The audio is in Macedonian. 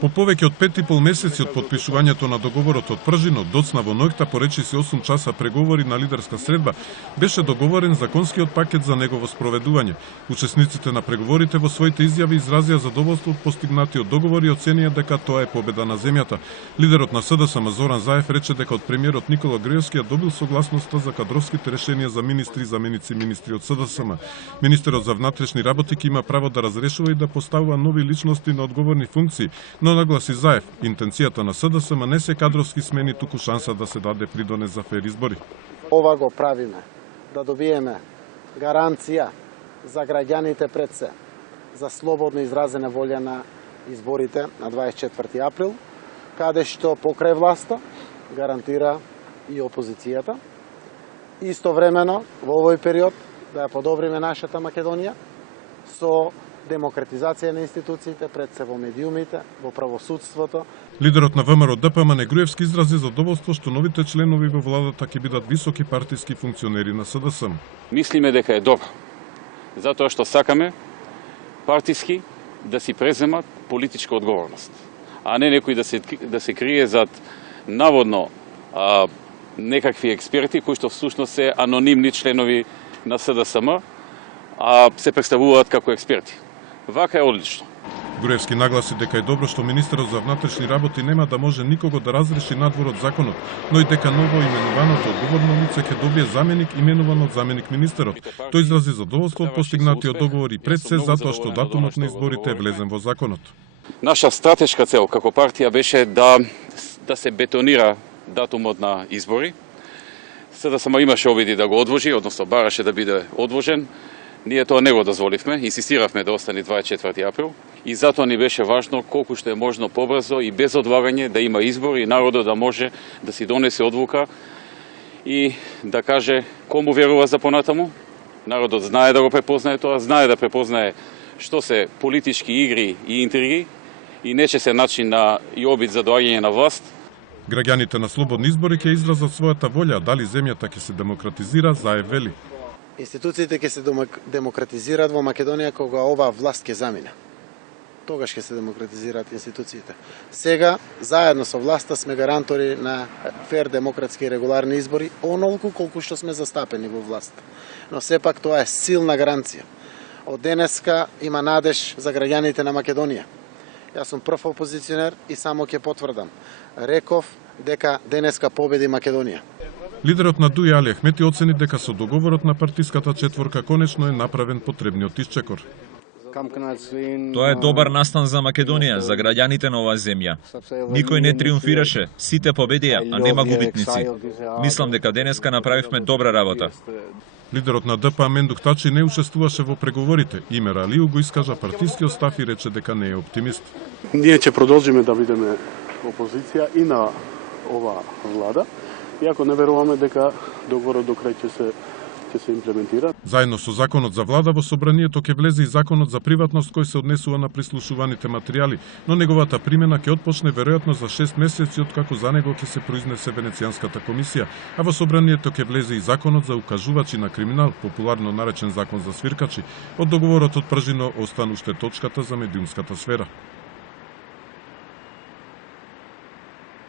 По повеќе од 5,5 месеци од подпишувањето на договорот од Пржино, доцна во ноќта по речиси 8 часа преговори на лидерска средба, беше договорен законскиот пакет за негово спроведување. Учесниците на преговорите во своите изјави изразија задоволство од постигнатиот договор и оценија дека тоа е победа на земјата. Лидерот на СДСМ Зоран Заев рече дека од премиерот Никола Груевски ја добил согласноста за кадровските решенија за министри и заменици министри од СДСМ. Министерот за внатрешни работи ќе има право да разрешува и да поставува нови личности на одговорни функции, но нагласи Заев, интенцијата на СДСМ не се кадровски смени, туку шанса да се даде придонес за фер избори. Ова го правиме да добиеме гаранција за граѓаните пред се, за слободно изразена волја на изборите на 24 април, каде што покрај власта гарантира и опозицијата. Истовремено, во овој период, да ја подобриме нашата Македонија со демократизација на институциите, пред се во медиумите, во правосудството. Лидерот на ВМРО ДПМН Груевски изрази задоволство што новите членови во владата ќе бидат високи партиски функционери на СДСМ. Мислиме дека е добро, затоа што сакаме партиски да си преземат политичка одговорност, а не некој да се крие зад наводно некакви експерти кои што всушност се анонимни членови на СДСМ, а се представуваат како експерти. Вака е одлично. Груевски нагласи дека е добро што министерот за внатрешни работи нема да може никого да разреши надвор од законот, но и дека ново именуваното одговорно лице ќе добие заменик именуван од заменик министерот. Тој изрази задоволство од постигнатиот договор и пред се затоа што датумот на изборите е влезен во законот. Наша стратешка цел како партија беше да се бетонира датумот на избори. СДСМ имаше обиди да го одложи, односно бараше да биде одложен. Ние тоа не го дозволивме, инсистиравме да остане 24 април и затоа ни беше важно колку што е можно побрзо и без одлагање да има избори и народот да може да си донесе одлука и да каже кому верува за понатаму. Народот знае да го препознае тоа, знае да препознае што се политички игри и интриги и нечесен начин и обид за доаѓање на власт. Граѓаните на слободни избори ќе изразат својата волја, дали земјата ќе се демократизира, Заев вели. Институциите ќе се демократизираат во Македонија кога оваа власт ќе замине. Тогаш ќе се демократизираат институциите. Сега, заедно со власта, сме гарантори на фер, демократски и регуларни избори, онолку колку што сме застапени во власт. Но сепак тоа е силна гаранција. Од денеска има надеж за граѓаните на Македонија. Јас сум прв опозиционер и само ќе потврдам. Реков дека денеска победи Македонија. Лидерот на ДУИ Али Ахмети оцени дека со договорот на партиската четворка конечно е направен потребниот исчекор. Тоа е добар настан за Македонија, за граѓаните на оваа земја. Никој не триумфираше, сите победија, а нема губитници. Мислам дека денеска направивме добра работа. Лидерот на ДПА Мендук Тачи не учествуваше во преговорите. Имер Алиу го искажа партискиот став и рече дека не е оптимист. Ние ќе продолжиме да бидеме опозиција и на оваа влада, иако не веруваме дека договорот до крај ќе се имплементира. Заедно со законот за влада во собранието ќе влезе и законот за приватност кој се однесува на прислушуваните материјали, но неговата примена ќе отпочне веројатно за 6 месеци откако за него ќе се произнесе Венецијанската комисија, а во собранието ќе влезе и законот за укажувачи на криминал, популарно наречен закон за свиркачи. Од договорот од Пржино остана уште точката за медиумската сфера.